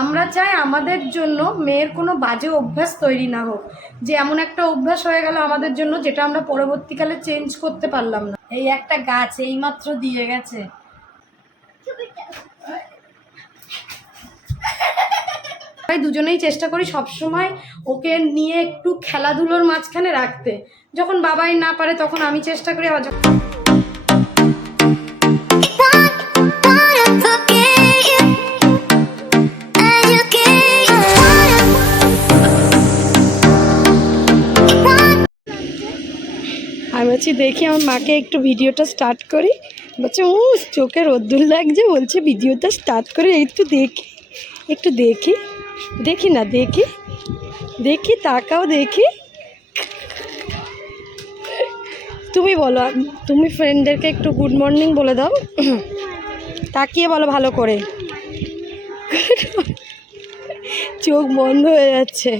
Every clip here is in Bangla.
আমরা চাই আমাদের জন্য মেয়ের কোনো বাজে অভ্যাস তৈরি না হোক। যে এমন একটা অভ্যাস হয়ে গেল আমাদের জন্য যেটা আমরা পরবর্তীকালে চেঞ্জ করতে পারলাম না। এই একটা গাছ এইমাত্র দিয়ে গেছে। তাই দুজনেই চেষ্টা করি সবসময় ওকে নিয়ে একটু খেলাধুলোর মাঝখানে রাখতে। যখন বাবাই না পারে তখন আমি চেষ্টা করি আবার যখন বলছি, দেখি আমার মাকে একটু ভিডিওটা স্টার্ট করি। বলছে ও চোখে রোদ্দুর লাগছে। বলছে, ভিডিওটা স্টার্ট করে একটু দেখি একটু দেখি। দেখি না, দেখি দেখি, তাকাও, দেখি। তুমি বলো, তুমি ফ্রেন্ডদেরকে একটু গুড মর্নিং বলে দাও। তাকিয়ে বলো ভালো করে। চোখ বন্ধ হয়ে যাচ্ছে।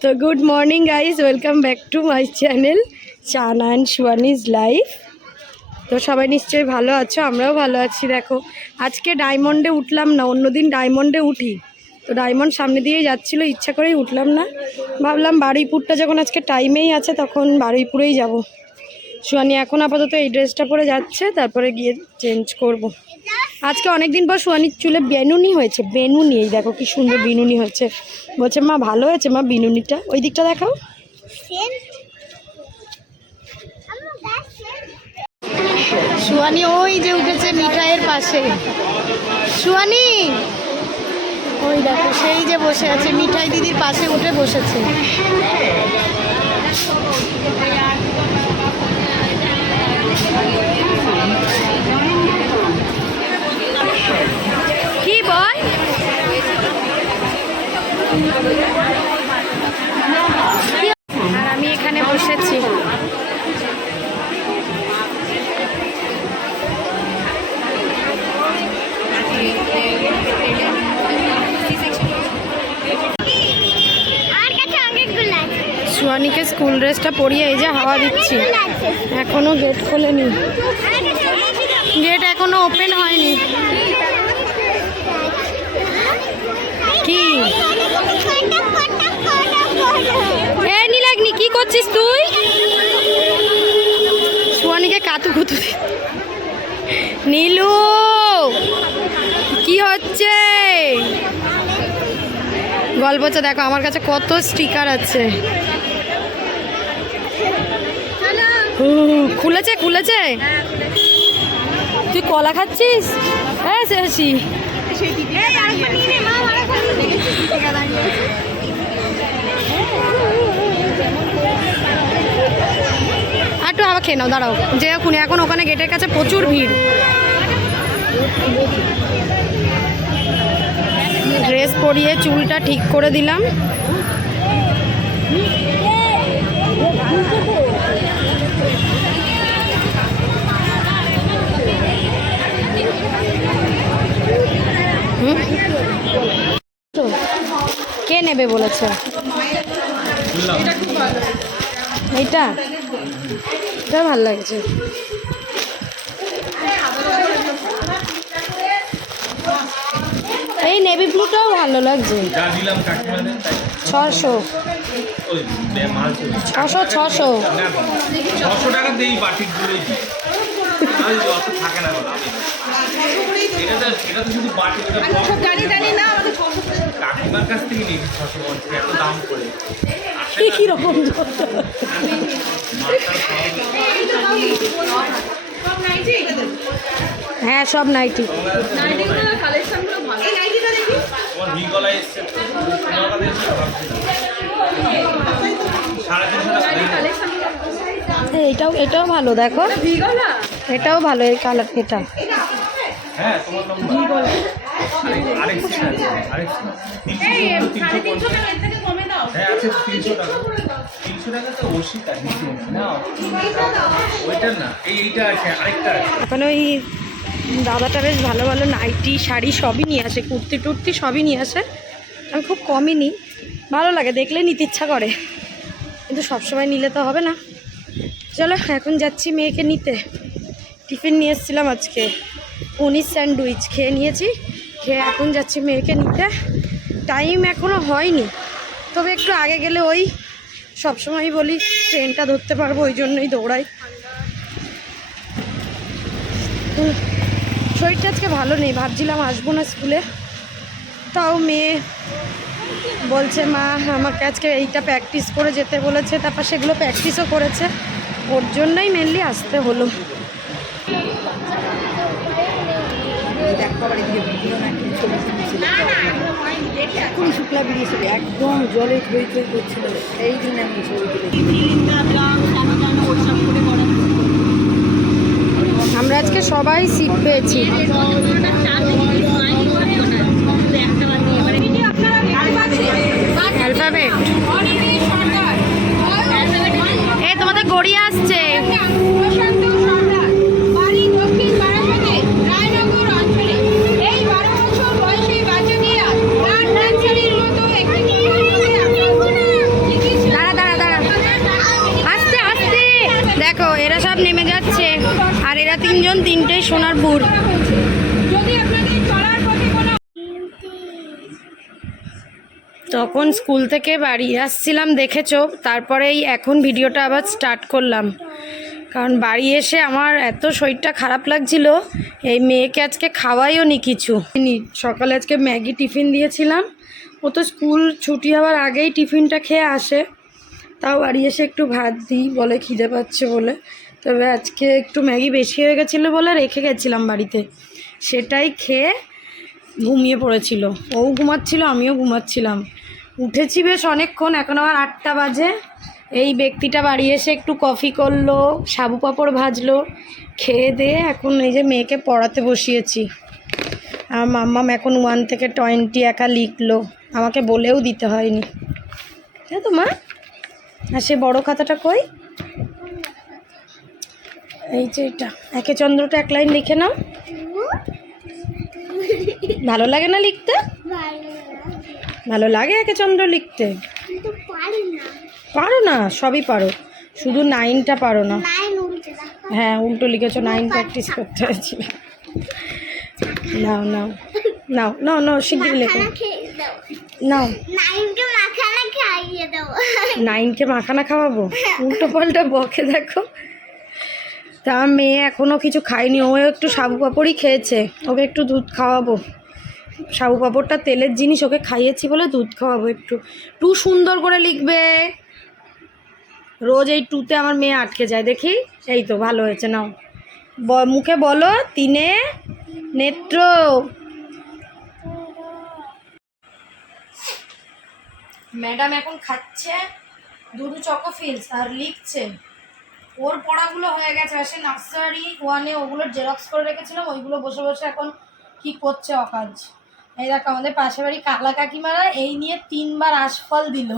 তো good morning guys welcome back to my channel Chan and Suani's life. তো সবাই নিশ্চয়ই ভালো আছো, আমরাও ভালো আছি, দেখো। আজকে ডায়মন্ডে উঠলাম না, অন্যদিন ডায়মন্ডে উঠি। তো ডায়মন্ড সামনে দিয়ে যাচ্ছিল, ইচ্ছা করেই উঠলাম না। ভাবলাম বারুইপুরটা যখন আজকে টাইমেই আছে, তখন বারুইপুরেই যাব। সুয়ানি এখন আপাতত এই ড্রেসটা পরে যাচ্ছে, তারপরে গিয়ে চেঞ্জ করব। আজকে অনেক দিন পর সুয়ানির চুলে বেনুনি হয়েছে, বেনুনি, এই দেখো কি সুন্দর বিনুনি হয়েছে। বলছে, মা, ভালো হয়েছে মা, বিনুনিটা? ওই দিকটা দেখাও। সুয়ানি ওই যে উঠেছে মিঠাইয়ের পাশে। সুয়ানি! ওই দেখো, সেই যে বসে আছে, মিঠাই দিদির পাশে উঠে বসেছে। কি বল? আর আমি এখানে বসেছি। সুয়ানিকে স্কুল ড্রেসটা পরিয়ে এই যে হাওয়া দিচ্ছি। এখনও গেট খোলেনি। গেট এখনও ওপেন হয়নি। কি? নীলাগ্নি, কি করছিস তুই? সুয়ানিকে কাতু কুতু নীলু, কি হচ্ছে? গল্পটা দেখো, আমার কাছে কত স্টিকার আছে। খুলেছে খুলেছে। তুই কলা খাচ্ছিস? হ্যাঁ শেষি আর একটু আবার খেয়ে নাও দাঁড়াও। যে এখন এখন ওখানে গেটের কাছে প্রচুর ভিড়। ড্রেস পরিয়ে চুলটা ঠিক করে দিলাম। কে নেবে বলেছে? এইটা এটা ভালো লাগছে। এই নেভি ব্লুটাও ভালো লাগছে। ছশো। ছশো ছশো। ছশো টাকা দিই। আর থাকে না এটা তো এটা তো শুধু বাটি এটা জানি জানি না কাকিমার কাছ থেকে নিই ছশো পঞ্চাশ এত দাম করে। আসে না। কীরকম হ্যাঁ সব নাইটি। এটাও এটাও ভালো দেখো। এটাও ভালো এই কালার এটা। হ্যাঁ তোমার নম্বর আরেক সিট আছে আরেক তিনশো তিনশো পঞ্চাশ। হ্যাঁ আছে তিনশো টাকা। তিনশো টাকা তো ওষুধ নিচে না ওইটা না এই এইটা আছে আরেকটা আছে। এখন ওই দাদাটা বেশ ভালো ভালো নাইটি শাড়ি সবই নিয়ে আসে কুর্তি টুর্তি সবই নিয়ে আসে। আমি খুব কমই নিই। ভালো লাগে দেখলে নিতে ইচ্ছা করে। কিন্তু সবসময় নিলে তো হবে না। চলো এখন যাচ্ছি মেয়েকে নিতে। টিফিন নিয়ে এসেছিলাম আজকে। পনির স্যান্ডউইচ খেয়ে নিয়েছি। খেয়ে এখন যাচ্ছি মেয়েকে নিতে। টাইম এখনও হয়নি। তবে একটু আগে গেলে ওই সবসময় বলি ট্রেনটা ধরতে পারব, ওই জন্যই দৌড়াই। শরীরটা আজকে ভালো নেই, ভাবছিলাম আসব না স্কুলে। তাও মেয়ে বলছে, মা, আমাকে আজকে এইটা প্র্যাকটিস করে যেতে বলেছে, তারপর সেগুলো প্র্যাকটিসও করেছে। ওর জন্যই মেনলি আসতে হলো। এখন শুক্লা বেরিয়েছিল একদম জলে ধই করছিল। সেই দিন আমি ছবি তুলেছি। আমরা আজকে সবাই সিট পেয়েছি। অ্যালফাবেট এ তোমাদের গড়িয়ে আসছে দাঁড়া দাঁড়া দাঁড়া আস্তে আস্তে দেখো এরা সব নেমে যাচ্ছে আর এরা তিনজন তিনটেই সোনার বুড় যদি আপনাদের চলার পথে কোনো তখন স্কুল থেকে বাড়ি আসছিলাম, দেখেছ? তারপরেই এখন ভিডিওটা আবার স্টার্ট করলাম। কারণ বাড়ি এসে আমার এত শরীরটা খারাপ লাগছিল, এই মেয়েকে আজকে খাওয়াইও নি কিছু। সকালে আজকে ম্যাগি টিফিন দিয়েছিলাম। ও তো স্কুল ছুটি হওয়ার আগেই টিফিনটা খেয়ে আসে। তাও বাড়ি এসে একটু ভাত দিই বলে খিদে পাচ্ছে বলে। তবে আজকে একটু ম্যাগি বেশি হয়ে গেছিল বলে রেখে গেছিলাম বাড়িতে। সেটাই খেয়ে ঘুমিয়ে পড়েছিল। ও ঘুমাচ্ছিল, আমিও ঘুমাচ্ছিলাম। উঠেছি বেশ অনেকক্ষণ, এখন আবার আটটা বাজে। এই ব্যক্তিটা বাড়ি এসে একটু কফি করল, সাবু পাঁপড় ভাজলো, খেয়ে দিয়ে এখন এই যে মেয়েকে পড়াতে বসিয়েছি। আর মাম্মাম এখন ওয়ান থেকে টোয়েন্টি একা লিখলো, আমাকে বলেও দিতে হয়নি। হ্যাঁ তো মা? আর সে বড়ো খাতাটা কই? এই যে এটা, একে চন্দ্রটা এক লাইন লিখে নাও। ভালো লাগে না লিখতে? ভালো লাগে একে চন্দ্র লিখতে? পারো না। সবই পারো। শুধু নাইনটা পারো না। হ্যাঁ উল্টো লিখেছো নাইন প্র্যাকটিস করতে হয়েছিল। নাও নাও নাও নাও নাও শিগগির লেখো। নাও। নাইনকে মাখানা খাওয়াবো? উল্টো পাল্টা বকে দেখো। তা মেয়ে এখনও কিছু খায়নি ও একটু সাবু পাপড়ই খেয়েছে। ওকে একটু দুধ খাওয়াবো। সাবু পাপড়টা, তেলের জিনিস ওকে খাইয়েছি বলে দুধ খাওয়াবো একটু। টু সুন্দর করে লিখবে। রোজ এই টুতে আমার মেয়ে আটকে যায়, দেখি? এই তো ভালো হয়েছে, নাও। মুখে বলো, তিনে নেত্র। ম্যাডাম এখন খাচ্ছে দুধু চকোফিলস আর লিখছে, ওর পড়াগুলো হয়ে গেছে আর সে নার্সারি ওয়ানে, ওগুলো জেরক্স করে রেখেছিলাম, ওইগুলো বসে বসে এখন কি করছে অকাজ? এই দেখো আমাদের পাশে বাড়ি কাকলা কাকিমারা এই নিয়ে তিনবার আশফল দিল।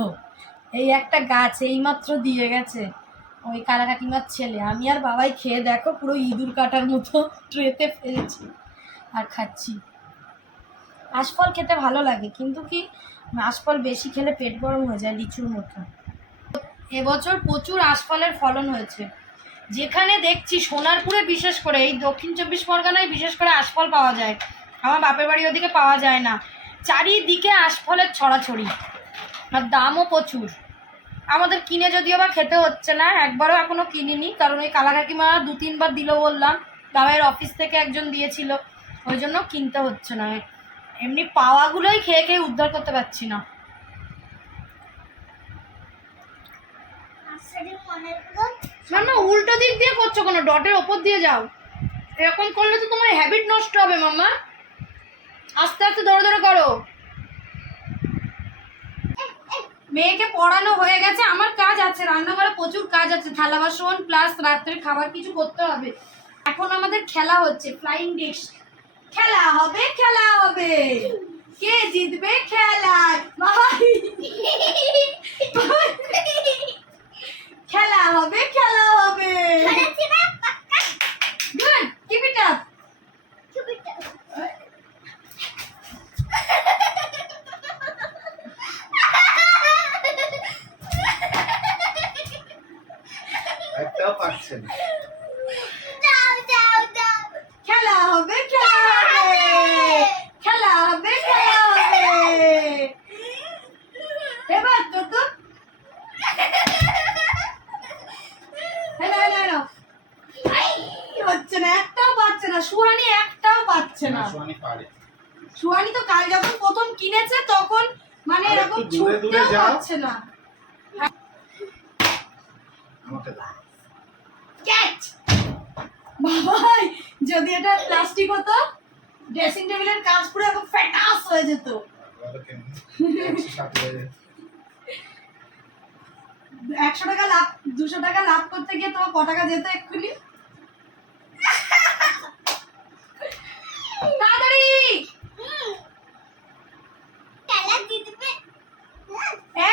এই একটা গাছ এইমাত্র দিয়ে গেছে। ওই কালা কাকিমার ছেলে। আমি আর বাবাই খেয়ে দেখো পুরো ইঁদুর কাটার মতো ট্রেতে ফেলেছি আর খাচ্ছি। আশফল খেতে ভালো লাগে, কিন্তু কি আশফল বেশি খেলে পেট গরম হয়ে যায় লিচুর মতো। এবছর প্রচুর আশফলের ফলন হয়েছে। যেখানে দেখছি সোনারপুরে বিশেষ করে, এই দক্ষিণ চব্বিশ পরগনায় বিশেষ করে আশফল পাওয়া যায়। আমার বাপের বাড়ি ওদিকে পাওয়া যায় না। চারিদিকে আশফলের ছড়াছড়ি। আর দামও প্রচুর। আমাদের কিনে যদিও বা খেতে হচ্ছে না, একবারও এখনও কিনিনি, কারণ ওই কালা কাকিমা দু তিনবার দিল বললাম বাবাইয়ের অফিস থেকে একজন দিয়েছিল, ওই জন্য কিনতে হচ্ছে না। এমনি পাওয়াগুলোই খেয়ে খেয়ে উদ্ধার করতে পারছি না। না না, উল্টো দিক দিয়ে করছ কোনো? ডটের ওপর দিয়ে যাও। এরকম করলে তো তোমার হ্যাবিট নষ্ট হবে মামা আস্তে আস্তে ধরে ধরে করো। মেয়েকে পড়ানো হয়ে গেছে, আমার কাজ আছে, রান্নাঘরে প্রচুর কাজ আছে, থালা বাসন প্লাস রাত্রের খাবার কিছু করতে হবে। এখন আমাদের খেলা হচ্ছে ফ্লাইং ডিশ খেলা হবে খেলা হবে। কে জিতবে খেলা? খেলা হবে খেলা হবে গুড কিপ ইট আপ একটাও পারছেন খেলা হবে খেলা হবে খেলা হবে খেলা হবে সুহানি একটাও পাচ্ছে না সোয়ানি পারে সুহানি তো কাল যখন প্রথম কিনেছে তখন মানে এরকম ছুটতেও যাও। না। আমাকে ক্যাচ বাবাই যদি এটা প্লাস্টিক হতো ড্রেসিং টেবিলের কাজ পুরো একদম ফ্যাটাস হয়ে যেত। একশো টাকা লাভ দুশো টাকা লাভ করতে গিয়ে তোমার ক টাকা যেত এক্ষুনি? তাড়াতাড়ি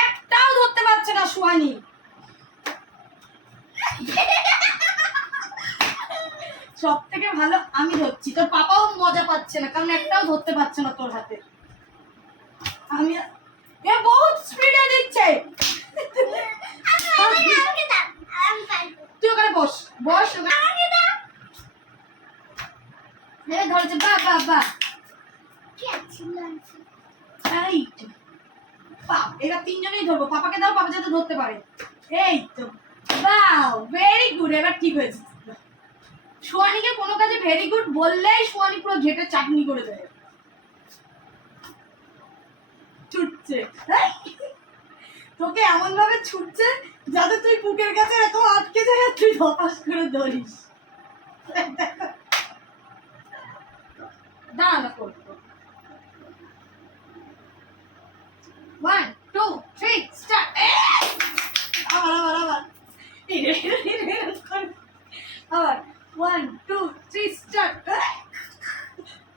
একটাও ধরতে পারছে না সুহানি। সব থেকে ভালো আমি ধরছি। তোর পাপাও মজা পাচ্ছে না, কারণ একটাও ধরতে পারছে না তোর হাতে। আমি এ বহুত স্পিডে দিচ্ছে। তুই ওখানে বস বস ওখানে। ধরেছে বা বা বা এই তো এরা তিনজনেই ধরবো পাপাকে দাও পাপা যাতে ধরতে পারে এই তো বাও ভেরি গুড এবার ঠিক হয়েছে সোয়ানিকে কোনো কাজে ভেরি গুড বললেই সোয়ানি পুরো ঘেটে চাটনি করে দেয় ছুটছে তোকে এমন ভাবে ছুটছে যাতে তুই বুকের কাছে এত আটকে যায় তুই ধপাস করে ধরিস দাঁড়া করব ওয়ান টু থ্রি স্টার্ট আবার আবার আবার আবার ওয়ান টু থ্রি স্টার্ট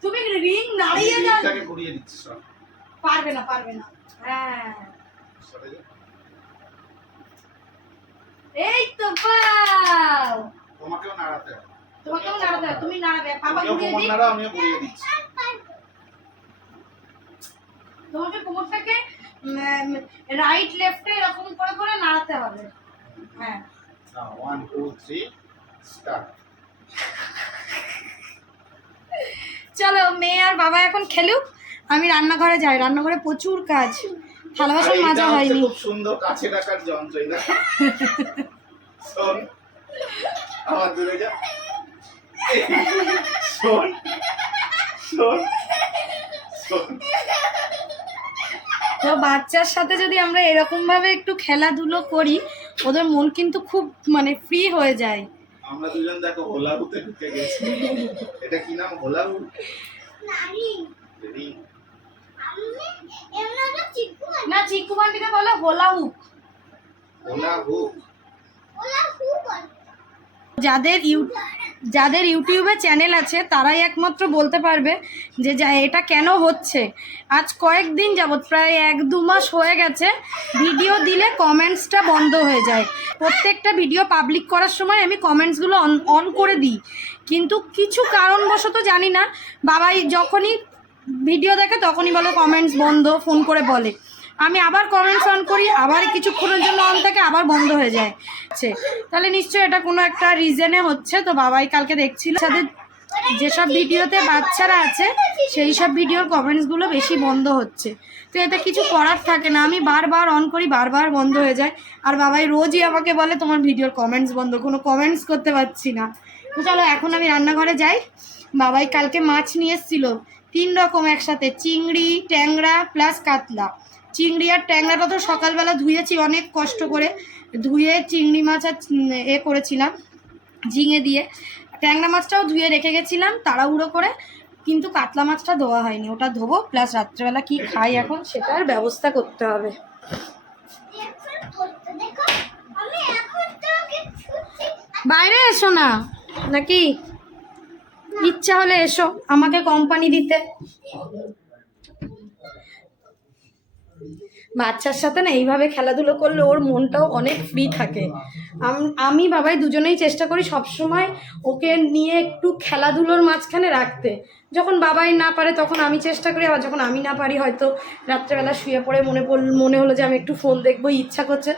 তুমি রিং নাড়িয়ে যাও তাকে ঘুরিয়ে দিচ্ছি সব পারবে না পারবে না। হ্যাঁ। এই তো পাও। তোমাকেও নাড়াতে হবে। তোমাকেও নাড়াতে হবে, তুমি নাড়াবে পাপা ঘুরিয়ে দিই আমিও ঘুরিয়ে দিচ্ছি। তোমাকে কোমরটাকে রাইট লেফটে এরকম করে করে নাড়াতে হবে। হ্যাঁ। ওয়ান টু থ্রি স্টার্ট চলো মেয়ে আর বাবা এখন খেলুক। আমি রান্নাঘরে যাই। রান্নাঘরে প্রচুর কাজ। থালা বাসন মাজা হয়নি। খুব সুন্দর কাছে রাখার যন্ত্র এটা শোন। আমার দূরে যা। শোন। শোন। শোন। তো বাচ্চার সাথে যদি আমরা এরকম ভাবে একটু খেলাধুলো করি ওদের মন কিন্তু খুব মানে ফ্রি হয়ে যায়। আমরা দুজন দেখো হোলাহুতে ঢুকে গেছি। এটা কি নাম? হোলাহু না চিকু বান্ডিকে বলে হোলা হুক হোলাহু যাদের ইউ যাদের ইউটিউবে চ্যানেল আছে, তারাই একমাত্র বলতে পারবে যে যা, এটা কেন হচ্ছে? আজ কয়েকদিন যাবৎ, প্রায় এক দু মাস হয়ে গেছে, ভিডিও দিলে কমেন্টসটা বন্ধ হয়ে যায়। প্রত্যেকটা ভিডিও পাবলিক করার সময় আমি কমেন্টসগুলো অন অন করে দিই। কিন্তু কিছু কারণবশত জানি না, বাবাই যখনই ভিডিও দেখে, তখনই বলে কমেন্টস বন্ধ ফোন করে বলে। আমি আবার কমেন্টস অন করি, আবার কিছুক্ষণের জন্য অন থাকে আবার বন্ধ হয়ে যায় তাহলে নিশ্চয়ই এটা কোনো একটা রিজনে হচ্ছে। তো বাবাই কালকে দেখছিল তাদের যেসব ভিডিওতে বাচ্চারা আছে, সেই সব ভিডিওর কমেন্টসগুলো বেশি বন্ধ হচ্ছে। তো এতে কিছু করার থাকে না। আমি বারবার অন করি, বারবার বন্ধ হয়ে যায়। আর বাবাই রোজই আমাকে বলে, তোমার ভিডিওর কমেন্টস বন্ধ, কোনো কমেন্টস করতে পারছি না। তো চলো, এখন আমি রান্নাঘরে যাই। বাবাই কালকে মাছ নিয়ে এসেছিল। তিন রকম একসাথে, চিংড়ি, ট্যাংরা প্লাস কাতলা। চিংড়ি আর ট্যাংরাটা তো সকালবেলা ধুয়েছি, অনেক কষ্ট করে। ধুয়ে চিংড়ি মাছ আর এ করেছিলাম, ঝিঙে দিয়ে। ট্যাংরা মাছটাও ধুয়ে রেখে গেছিলাম তাড়াহুড়ো করে, কিন্তু কাতলা মাছটা ধোয়া হয়নি, ওটা ধোবো, প্লাস রাত্রেবেলা কি খাই এখন সেটার ব্যবস্থা করতে হবে। বাইরে এসো না, নাকি? ইচ্ছা হলে এসো, আমাকে কোম্পানি দিতে। বাচ্চার সাথে না এইভাবে খেলাধুলো করলে ওর মনটাও অনেক ফ্রি থাকে। আমি বাবাই দুজনেই চেষ্টা করি সবসময় ওকে নিয়ে একটু খেলাধুলোর মাঝখানে রাখতে। যখন বাবাই না পারে তখন আমি চেষ্টা করি, আবার যখন আমি না পারি হয়তো রাত্রেবেলা শুয়ে পড়ে মনে পড়ল মনে হলো যে আমি একটু ফোন দেখব, ইচ্ছা করছে,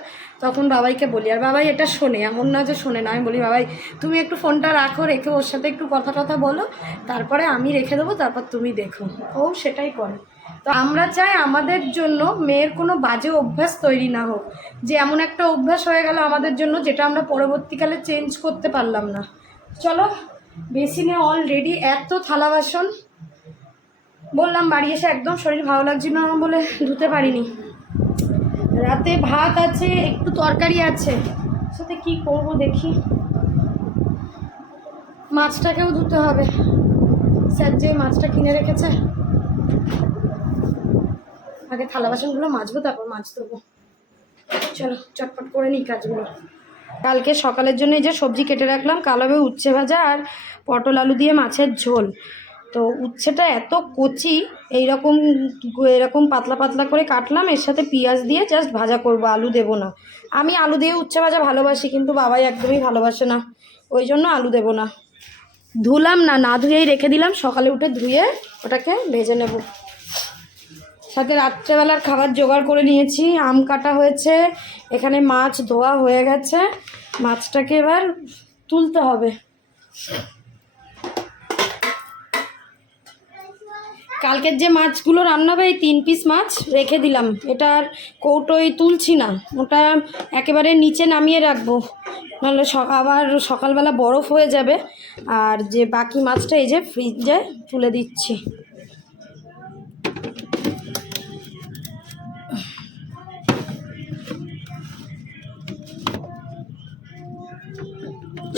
তখন বাবাইকে বলি, আর বাবাই এটা শোনে, এমন না যে শোনে না। আমি বলি, বাবাই, তুমি একটু ফোনটা রাখো, রেখে ওর সাথে একটু কথা টথা বলো, তারপরে আমি রেখে দেবো, তারপর তুমি দেখো। ও সেটাই করে। তো আমরা চাই আমাদের জন্য মেয়ের কোনো বাজে অভ্যাস তৈরি না হোক। যে এমন একটা অভ্যাস হয়ে গেল আমাদের জন্য যেটা আমরা পরবর্তীকালে চেঞ্জ করতে পারলাম না। চলো বেসিনে অলরেডি এত থালা বাসন। বললাম, বাড়ি এসে একদম শরীর ভালো লাগছিল না বলে ধুতে পারিনি। রাতে ভাত আছে, একটু তরকারি আছে। সাথে কি করব দেখি। মাছটাকেও ধুতে হবে। স্যার যে মাছটা কিনে রেখেছে। আগে থালা বাসনগুলো মাজবো, তারপর মাছ দেবো চলো, চটপট করে নিই কাজগুলো। কালকে সকালের জন্য যে সবজি কেটে রাখলাম, কাল হবে উচ্ছে ভাজা আর পটল আলু দিয়ে মাছের ঝোল। তো উচ্ছেটা এত কচি, এইরকম, এরকম পাতলা পাতলা করে কাটলাম, এর সাথে পেঁয়াজ দিয়ে জাস্ট ভাজা করব, আলু দেবো না। আমি আলু দিয়ে উচ্ছে ভাজা ভালোবাসি, কিন্তু বাবাই একদমই ভালোবাসে না, ওই জন্য আলু দেবো না। ধুলাম না না ধুয়েই রেখে দিলাম, সকালে উঠে ধুয়ে ওটাকে ভেজে নেব। সাথে রাত্রেবেলার খাবার জোগাড় করে নিয়েছি। আম কাটা হয়েছে, এখানে মাছ ধোয়া হয়ে গেছে। মাছটাকে এবার তুলতে হবে। কালকের যে মাছগুলো রান্না হবে, এই তিন পিস মাছ রেখে দিলাম। এটার কৌটোই তুলছি না। ওটা একেবারে নিচে নামিয়ে রাখব। নাহলে আবার সকালবেলা বরফ হয়ে যাবে। আর যে বাকি মাছটা এই যে ফ্রিজে তুলে দিচ্ছি।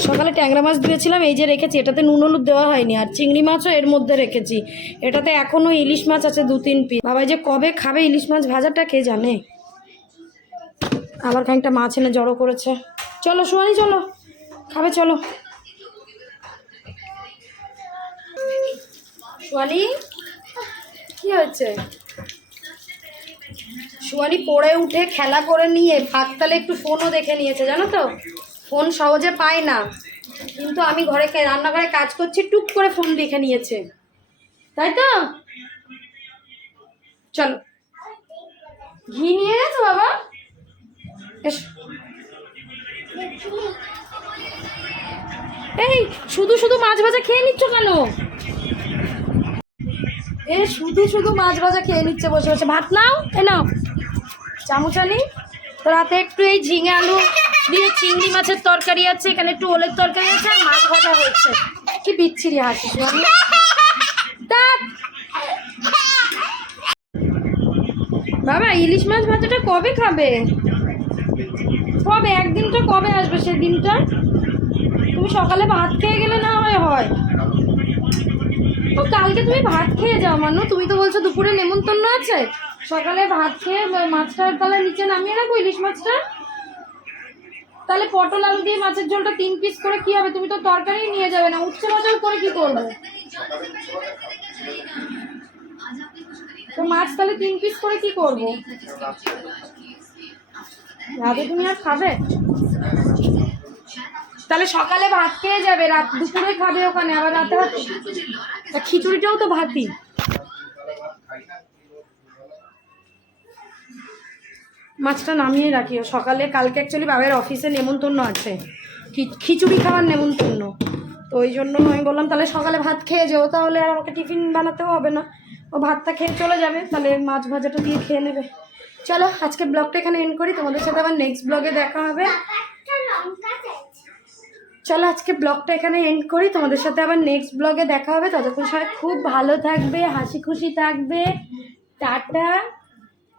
সকালে ট্যাংরা মাছ দিয়েছিলাম এই যে রেখেছি, এটাতে নুন হলুদ দেওয়া হয়নি, আর চিংড়ি মাছও এর মধ্যে রেখেছি। এটাতে এখনও ইলিশ মাছ আছে দু তিন পিস বাবাই যে কবে খাবে ইলিশ মাছ? ভাজাটা কে জানে? আবার খানিকটা মাছ এনে জড়ো করেছে। চলো সোয়ানি চলো। খাবে, চলো। সোয়ানি কি হয়েছে? সোয়ানি পড়ে উঠে খেলা করে নিয়ে ফাঁকতালে একটু ফোনও দেখে নিয়েছে, জানো তো? ফোন সহজে পায় না। কিন্তু আমি ঘরে রান্নাঘরে কাজ করছি, টুক করে ফোন দেখে নিয়েছে। তাই তো? চলো। ঘি নিয়ে গেছো বাবা? এই, শুধু শুধু মাছ ভাজা খেয়ে নিচ্ছ কেন? এ, শুধু শুধু মাছ ভাজা খেয়ে নিচ্ছে বসে বসে। ভাত নাও, এ নাও। চামচানি তো রাতে একটু এই ঝিঙে আলু দিয়ে চিংড়ি মাছের তরকারি আছে, এখানে একটু ওলের তরকারি আছে, আর মাছ ভাজা হয়েছে। কি বিচ্ছিরি হাসি বাবা, ইলিশ মাছ ভাজাটা কবে খাবে? কবে? একদিনটা কবে আসবে সেই দিনটা তুমি সকালে ভাত খেয়ে গেলে না হয় হয়। ও, কালকে তুমি ভাত খেয়ে যাও, মানু। তুমি তো বলছো দুপুরে নেমন্তন্ন আছে। সকালে ভাত খেয়ে ব- মাছটা তাহলে নিচে নামিয়ে রাখো ইলিশ মাছটা? তাহলে পটল আলু দিয়ে মাছের ঝোলটা তিন পিস করে কি হবে? তুমি তো তরকারি নিয়ে যাবে না। উচ্ছে মজল করে কি করবে? তো মাছ তাহলে তিন পিস করে কি করব? রাতে তুমি আর খাবে? তাহলে সকালে ভাত খেয়ে যাবে, রাত দুপুরে খাবে ওখানে, আবার রাতে ভাত খিচুড়িটাও তো ভাতই। মাছটা নামিয়ে রাখিও। সকালে, কালকে অ্যাকচুয়ালি বাবার অফিসে নেমন্তন্ন আছে। খিচুড়ি খাওয়ার নেমন্তন্ন। তো ওই জন্য আমি বললাম, তাহলে সকালে ভাত খেয়ে যাও, তাহলে আর আমাকে টিফিন বানাতেও হবে না। ও ভাতটা খেয়ে চলে যাবে, তাহলে মাছ ভাজাটা দিয়ে খেয়ে নেবে। চলো, আজকে ব্লগটা এখানে এন্ড করি। তোমাদের সাথে আবার নেক্সট ব্লগে দেখা হবে। চলো, আজকে ব্লগটা এখানে এন্ড করি। তোমাদের সাথে আবার নেক্সট ব্লগে দেখা হবে। ততক্ষণ সবাই খুব ভালো থাকবে, হাসি খুশি থাকবে। টাটা।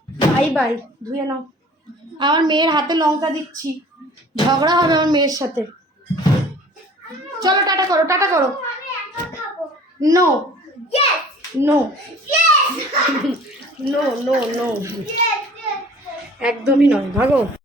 বাই বাই ধুয়ে নাও। আমার মেয়ের হাতে লঙ্কা দিচ্ছি। ঝগড়া হবে আমার মেয়ের সাথে। চলো টাটা করো টাটা করো। No no no no no একদমই নয় ভাগো।